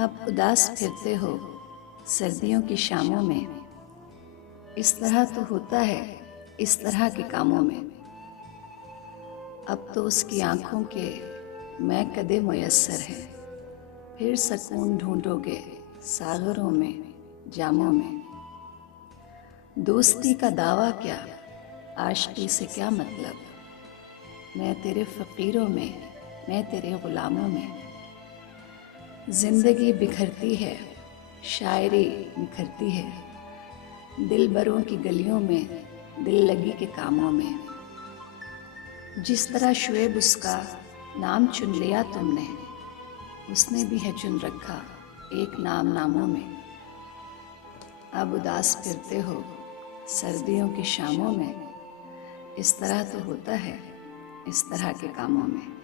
अब उदास फिरते हो सर्दियों की शामों में, इस तरह तो होता है इस तरह के कामों में। अब तो उसकी आंखों के मैं कदे मुयस्सर है, फिर सकून ढूंढोगे सागरों में जामों में। दोस्ती का दावा क्या, आशिकी से क्या मतलब, मैं तेरे फ़कीरों में मैं तेरे ग़ुलामों में। ज़िंदगी बिखरती है शायरी निखरती है, दिलबरों की गलियों में दिल लगी के कामों में। जिस तरह शुएब उसका नाम चुन लिया तुमने, उसने भी है चुन रखा एक नाम नामों में। अब उदास फिरते हो सर्दियों की शामों में, इस तरह तो होता है इस तरह के कामों में।